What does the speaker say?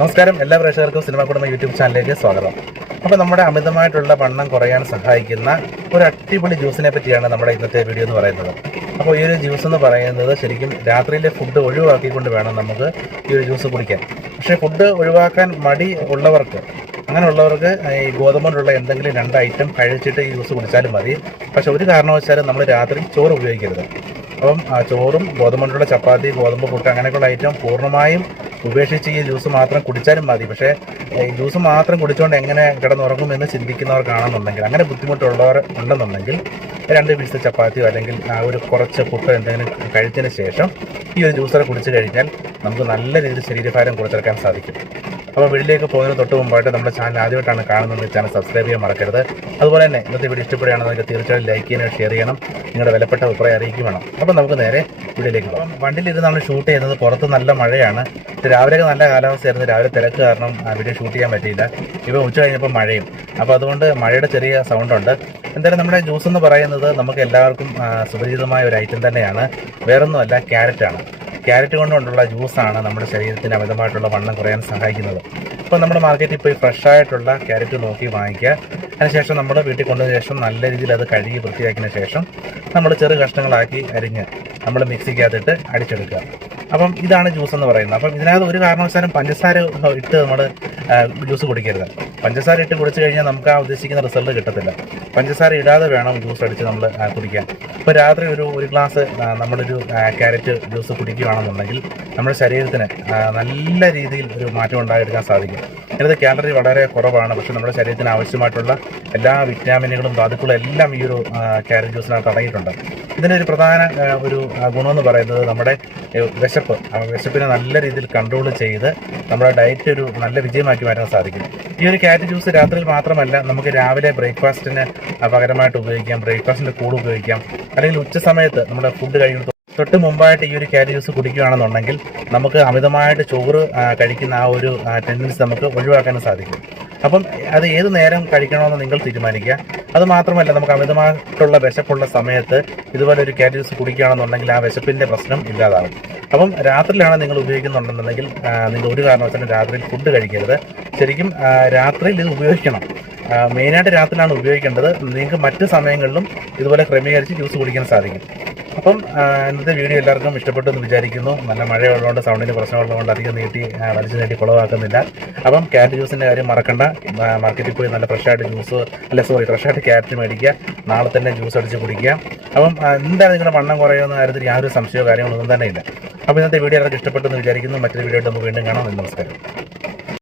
നമസ്കാരം. എല്ലാ പ്രേക്ഷകർക്കും സിനിമ കുടുംബ യൂട്യൂബ് ചാനലിലേക്ക് സ്വാഗതം. അപ്പോൾ നമ്മുടെ അമിതമായിട്ടുള്ള വണ്ണം കുറയാൻ സഹായിക്കുന്ന ഒരു അടിപൊളി ജ്യൂസിനെ പറ്റിയാണ് നമ്മുടെ ഇന്നത്തെ വീഡിയോ എന്ന് പറയുന്നത്. അപ്പോൾ ഈ ഒരു ജ്യൂസ് എന്ന് പറയുന്നത് ശരിക്കും രാത്രിയിലെ ഫുഡ് ഒഴിവാക്കിക്കൊണ്ട് വേണം നമുക്ക് ഈ ഒരു ജ്യൂസ് കുടിക്കാൻ. പക്ഷേ ഫുഡ് ഒഴിവാക്കാൻ മടി ഉള്ളവർക്ക് അങ്ങനെയുള്ളവർക്ക് ഈ ഗോതമ്പുള്ള എന്തെങ്കിലും രണ്ട് ഐറ്റം കഴിച്ചിട്ട് ഈ ജ്യൂസ് കുടിച്ചാലും മതി. പക്ഷേ ഒരു കാരണവശാലും നമ്മൾ രാത്രി ചോറ് ഉപയോഗിക്കരുത്. അപ്പം ചോറും ഗോതമ്പുള്ള ചപ്പാത്തി ഗോതമ്പ് പുട്ട് അങ്ങനെയൊക്കെയുള്ള ഐറ്റം പൂർണമായും ഉപേക്ഷിച്ച് ഈ ജ്യൂസ് മാത്രം കുടിച്ചാലും മതി. പക്ഷേ ഈ ജ്യൂസ് മാത്രം കുടിച്ചുകൊണ്ട് എങ്ങനെ കിടന്നുറങ്ങുമെന്ന് ചിന്തിക്കുന്നവർക്കാണെന്നുണ്ടെങ്കിൽ അങ്ങനെ ബുദ്ധിമുട്ടുള്ളവർ ഉണ്ടെന്നുണ്ടെങ്കിൽ രണ്ട് പീസ് ചപ്പാത്തിയോ അല്ലെങ്കിൽ ആ ഒരു കുറച്ച് പുട്ടോ എന്തെങ്കിലും കഴിച്ചതിന് ശേഷം ഈ ഒരു ജ്യൂസറെ കുടിച്ച് കഴിഞ്ഞാൽ നമുക്ക് നല്ല രീതിയിൽ ശരീരഭാരം കുറച്ചെടുക്കാൻ സാധിക്കും. അപ്പോൾ വീട്ടിലേക്ക് പോകുന്നതിന് തൊട്ട് മുമ്പായിട്ട് നമ്മുടെ ചാനൽ ആദ്യമായിട്ടാണ് കാണുന്നത് ചാനൽ സബ്സ്ക്രൈബ് ചെയ്യാൻ മറക്കരുത്. അതുപോലെ തന്നെ ഇന്നത്തെ വീഡിയോ ഇഷ്ടപ്പെടുകയാണെന്നൊക്കെ തീർച്ചയായും ലൈക്ക് ചെയ്യാനും ഷെയർ ചെയ്യണം നിങ്ങളുടെ വിലപ്പെട്ട അഭിപ്രായം അറിയിക്കും വേണം അപ്പോൾ നമുക്ക് നേരെ വീഡിയോയിലേക്ക് പോകാം. വണ്ടിയിലിരുന്ന് നമ്മൾ ഷൂട്ട് ചെയ്യുന്നത് പുറത്ത് നല്ല മഴയാണ്. രാവിലെയൊക്കെ നല്ല കാലാവസ്ഥയായിരുന്നു. രാവിലെ തിരക്ക് കാരണം വീഡിയോ ഷൂട്ട് ചെയ്യാൻ പറ്റിയില്ല. ഇപ്പോൾ ഉച്ച കഴിഞ്ഞപ്പോൾ മഴയും. അപ്പോൾ അതുകൊണ്ട് മഴയുടെ ചെറിയ സൗണ്ടുണ്ട് എന്തായാലും നമ്മുടെ ജ്യൂസ് എന്ന് പറയുന്നത് നമുക്ക് എല്ലാവർക്കും സുപരിചിതമായ ഒരു ഐറ്റം തന്നെയാണ്. വേറൊന്നുമല്ല ക്യാരറ്റാണ് ക്യാരറ്റ് കൊണ്ടുള്ള ജ്യൂസാണ് നമ്മുടെ ശരീരത്തിന് അമിതമായിട്ടുള്ള വണ്ണം കുറയാൻ സഹായിക്കുന്നത്. അപ്പോൾ നമ്മുടെ മാർക്കറ്റിൽ പോയി ഫ്രഷ് ആയിട്ടുള്ള ക്യാരറ്റ് നോക്കി വാങ്ങിക്കുക. അതിനുശേഷം നമ്മൾ വീട്ടിൽ കൊണ്ടുവന്ന ശേഷം നല്ല രീതിയിൽ അത് കഴുകി വൃത്തിയാക്കിയതിന് ശേഷം നമ്മൾ ചെറു കഷ്ണങ്ങളാക്കി അരിഞ്ഞ് നമ്മൾ മിക്സിക്കകത്തിട്ട് അടിച്ചെടുക്കുക. അപ്പം ഇതാണ് ജ്യൂസ് എന്ന് പറയുന്നത്. അപ്പം ഇതിനകത്ത് ഒരു കാരണവശാലും പഞ്ചസാര ഇട്ട് നമ്മൾ ജ്യൂസ് കുടിക്കരുത്. പഞ്ചസാര ഇട്ട് കുടിച്ചു കഴിഞ്ഞാൽ നമുക്ക് ആ ഉദ്ദേശിക്കുന്ന റിസൾട്ട് കിട്ടത്തില്ല. പഞ്ചസാര ഇടാതെ വേണം ജ്യൂസ് അടിച്ച് നമ്മൾ കുടിക്കാൻ. ഇപ്പോൾ രാത്രി ഒരു ഒരു ഗ്ലാസ് നമ്മളൊരു ക്യാരറ്റ് ജ്യൂസ് കുടിക്കുകയാണെന്നുണ്ടെങ്കിൽ നമ്മുടെ ശരീരത്തിന് നല്ല രീതിയിൽ ഒരു മാറ്റം ഉണ്ടായെടുക്കാൻ സാധിക്കും. ഇതിനകത്ത് കാലറി വളരെ കുറവാണ്. പക്ഷേ നമ്മുടെ ശരീരത്തിന് ആവശ്യമായിട്ടുള്ള എല്ലാ വിറ്റാമിനുകളും ധാതുക്കളും എല്ലാം ഈ ഒരു ക്യാരറ്റ് ജ്യൂസിനകത്ത് അടങ്ങിയിട്ടുണ്ട്. ഇതിനൊരു പ്രധാന ഒരു ഗുണമെന്ന് പറയുന്നത് നമ്മുടെ വിശപ്പ്. വിശപ്പിനെ നല്ല രീതിയിൽ കൺട്രോൾ ചെയ്ത് നമ്മുടെ ഡയറ്റ് ഒരു നല്ല വിജയമാക്കി മാറ്റാൻ സാധിക്കും. ഈ ഒരു ക്യാരറ്റ് ജ്യൂസ് രാത്രിയിൽ മാത്രമല്ല നമുക്ക് രാവിലെ ബ്രേക്ക്ഫാസ്റ്റിന് പകരമായിട്ട് ഉപയോഗിക്കാം ബ്രേക്ക്ഫാസ്റ്റിന്റെ കൂടെ ഉപയോഗിക്കാം അല്ലെങ്കിൽ ഉച്ച സമയത്ത് നമ്മുടെ ഫുഡ് കഴിയുന്ന തൊട്ട് മുമ്പായിട്ട് ഈ ഒരു ക്യാരി ജ്യൂസ് കുടിക്കുകയാണെന്നുണ്ടെങ്കിൽ നമുക്ക് അമിതമായിട്ട് ചോറ് കഴിക്കുന്ന ആ ഒരു ടെൻഡൻസി നമുക്ക് ഒഴിവാക്കാനും സാധിക്കും. അപ്പം അത് ഏത് നേരം കഴിക്കണമെന്ന് നിങ്ങൾ തീരുമാനിക്കുക. അത് മാത്രമല്ല നമുക്ക് അമിതമായിട്ടുള്ള വിശപ്പുള്ള സമയത്ത് ഇതുപോലെ ഒരു ക്യാരറ്റ് ജ്യൂസ് കുടിക്കുകയാണെന്നുണ്ടെങ്കിൽ ആ വിശപ്പിന്റെ പ്രശ്നം ഇല്ലാതാകും അപ്പം രാത്രിയിലാണ് നിങ്ങൾ ഉപയോഗിക്കുന്നുണ്ടെന്നുണ്ടെങ്കിൽ നിങ്ങൾ ഒരു കാരണവശാലും രാത്രിയിൽ ഫുഡ് കഴിക്കരുത്. ശരിക്കും രാത്രിയിൽ ഇത് ഉപയോഗിക്കണം. മെയിനായിട്ട് രാത്രിയിലാണ് ഉപയോഗിക്കേണ്ടത്. നിങ്ങൾക്ക് മറ്റ് സമയങ്ങളിലും ഇതുപോലെ ക്രമീകരിച്ച് ജ്യൂസ് കുടിക്കാൻ സാധിക്കും. അപ്പം ഇന്നത്തെ വീഡിയോ എല്ലാവർക്കും ഇഷ്ടപ്പെട്ടു എന്ന് വിചാരിക്കുന്നു. നല്ല മഴയുള്ളതുകൊണ്ട് സൗണ്ടിന് പ്രശ്നമുള്ളതുകൊണ്ട് അധികം നീട്ടി വലിച്ചു നീട്ടി കുളവാക്കുന്നില്ല. അപ്പം ക്യാരറ്റ് ജ്യൂസിന്റെ കാര്യം മറക്കണ്ട. മാർക്കറ്റിൽ പോയി നല്ല ഫ്രഷായിട്ട് ജ്യൂസ് അല്ല സോറി ഫ്രഷായിട്ട് ക്യാരറ്റ് മേടിക്കുക. നാളെ തന്നെ ജ്യൂസ് അടിച്ച് കുടിക്കുക. അപ്പം എന്താണ് നിങ്ങളുടെ വണ്ണം കുറയുമെന്ന കാര്യത്തിൽ യാതൊരു സംശയമോ കാര്യങ്ങളൊന്നും തന്നെ ഇല്ല. അപ്പോൾ ഇന്നത്തെ വീഡിയോ എല്ലാവർക്കും ഇഷ്ടപ്പെട്ടു എന്ന് വിചാരിക്കുന്നു. മറ്റൊരു വീഡിയോ നമുക്ക് വീണ്ടും കാണാം. നമസ്കാരം.